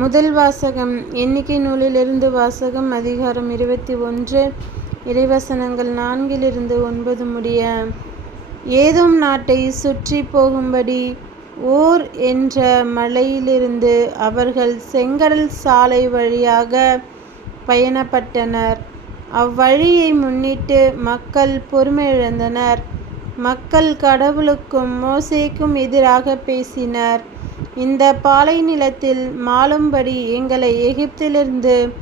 முதல் வாசகம் எண்ணிக்கை நூலிலிருந்து வாசகம் அதிகாரம் இருபத்தி ஒன்று இறைவசனங்கள் நான்கிலிருந்து ஒன்பது முடிய ஏதும் நாட்டை சுற்றி போகும்படி ஓர் என்ற மலையிலிருந்து அவர்கள் செங்கடல் சாலை வழியாக பயணப்பட்டனர். அவ்வழியை முன்னிட்டு மக்கள் பொறுமையிழந்தனர். மக்கள் கடவுளுக்கும் மோசேக்கும் எதிராக பேசினர். இந்த பாலை நிலத்தில் மாளும்படி எங்களை எகிப்திலிருந்து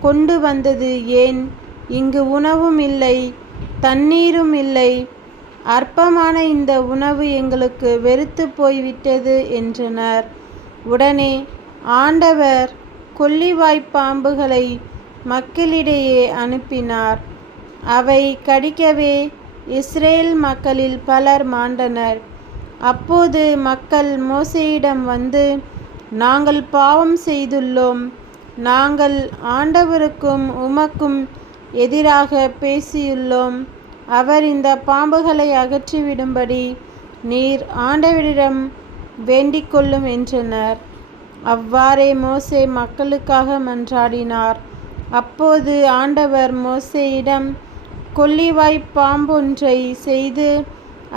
கொண்டு வந்தது ஏன்? இங்கு உணவும் இல்லை தண்ணீரும் இல்லை. அற்பமான இந்த உணவு எங்களுக்கு வெறுத்து போய்விட்டது என்றனர். உடனே ஆண்டவர் கொல்லிவாய்ப்பாம்புகளை மக்களிடையே அனுப்பினார். அவை கடிக்கவே இஸ்ரேல் மக்களில் பலர் மாண்டனர். அப்போது மக்கள் மோசேயிடம் வந்து நாங்கள் பாவம் செய்துள்ளோம். நாங்கள் ஆண்டவருக்கும் உமக்கும் எதிராக பேசியுள்ளோம். அவர் இந்த பாம்புகளை அகற்றிவிடும்படி நீர் ஆண்டவரிடம் வேண்டிக் கொள்ளும் என்றனர். அவ்வாறே மோசே மக்களுக்காக மன்றாடினார். அப்போது ஆண்டவர் மோசேயிடம் கொல்லிவாய்ப் பாம்பொன்றை செய்து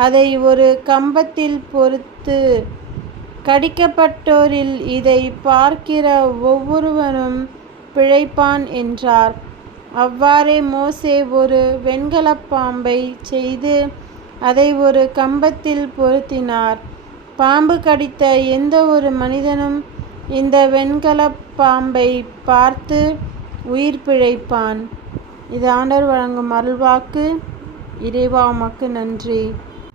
அதை ஒரு கம்பத்தில் பொறுத்து கடிக்கப்பட்டோரில் இதை பார்க்கிற ஒவ்வொருவனும் பிழைப்பான் என்றார். அவ்வாறே மோசே ஒரு வெண்கலப் பாம்பை செய்து அதை ஒரு கம்பத்தில் பொருத்தினார். பாம்பு கடித்த எந்த ஒரு மனிதனும் இந்த வெண்கலப் பாம்பை பார்த்து உயிர் பிழைப்பான். இது ஆண்டர் வழங்கும் அருள்வாக்கு. இறைவா உமக்கு நன்றி.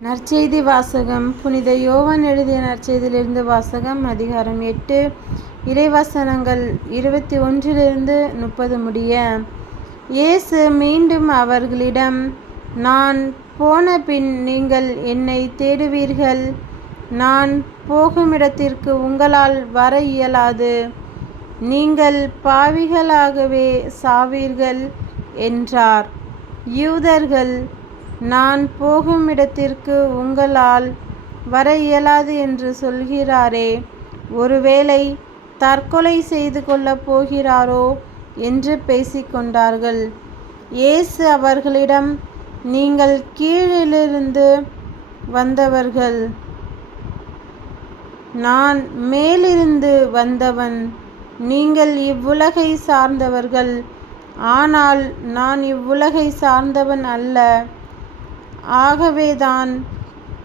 நற்செய்தி வாசகம். புனித யோவான் எழுதிய நற்செய்தியிலிருந்து வாசகம் அதிகாரம் எட்டு. இறைவசனங்கள் இருபத்தி ஒன்றிலிருந்து முப்பது முடிய. இயேசு மீண்டும் அவர்களிடம் நான் போன பின் நீங்கள் என்னை தேடுவீர்கள். நான் போகுமிடத்திற்கு உங்களால் வர இயலாது. நீங்கள் பாவிகளாகவே சாவீர்கள் என்றார். யூதர்கள் நான் போகும் இடத்திற்கு உங்களால் வர இயலாது என்று சொல்கிறாரே. ஒருவேளை தற்கொலை செய்து கொள்ளப் போகிறாரோ என்று பேசிக்கொண்டார்கள் இயேசு அவர்களிடம் நீங்கள் கீழிலிருந்து வந்தவர்கள். நான் மேலிருந்து வந்தவன். நீங்கள் இவ்வுலகை சார்ந்தவர்கள். ஆனால் நான் இவ்வுலகை சார்ந்தவன் அல்ல. ஆகவேதான்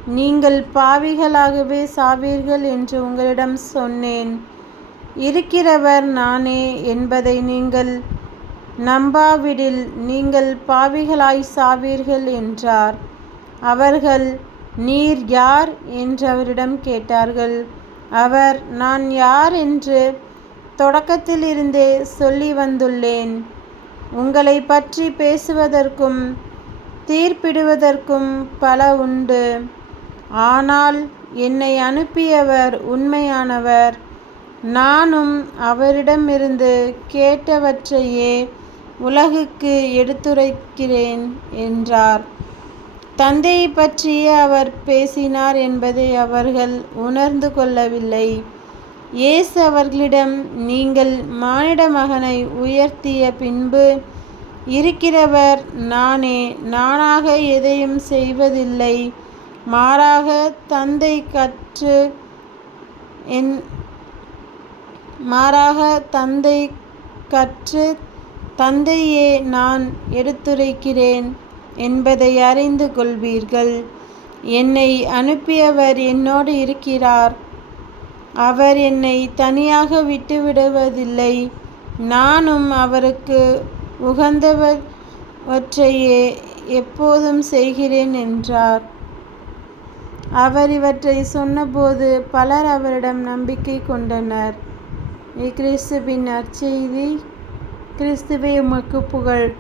நீங்கள் பாவிகளாகவே சாவீர்கள் என்று உங்களிடம் சொன்னேன். இருக்கிறவர் நானே என்பதை நீங்கள் நம்பாவிடில் நீங்கள் பாவிகளாய் சாவீர்கள் என்றார். அவர்கள் நீர் யார்? என்று அவரிடம் கேட்டார்கள். அவர் நான் யார்? என்று தொடக்கத்திலிருந்தே சொல்லி வந்துள்ளேன். உங்களை பற்றி பேசுவதற்கும் தீர்ப்பிடுவதற்கும் பல உண்டு. ஆனால் என்னை அனுப்பியவர் உண்மையானவர். நானும் அவரிடமிருந்து கேட்டவற்றையே உலகுக்கு எடுத்துரைக்கிறேன் என்றார். தந்தையை பற்றியே அவர் பேசினார் என்பதை அவர்கள் உணர்ந்து கொள்ளவில்லை. இயேசு அவர்களிடம் நீங்கள் மானிட மகனை உயர்த்திய பின்பு இருக்கிறவர் நானே நானாக எதையும் செய்வதில்லை. மாறாக தந்தை கற்று என் மாறாக தந்தை கற்று தந்தையே நான் எடுத்துரைக்கிறேன் என்பதை அறிந்து கொள்வீர்கள். என்னை அனுப்பியவர் என்னோடு இருக்கிறார். அவர் என்னை தனியாக விட்டுவிடுவதில்லை. நானும் அவருக்கு உகந்தவற்றையே எப்போதும் செய்கிறேன் என்றார். அவர் இவற்றை சொன்னபோது பலர் அவரிடம் நம்பிக்கை கொண்டனர். கிறிஸ்துவின் நற்செய்தி கிறிஸ்துவே உமக்கு புகழ்.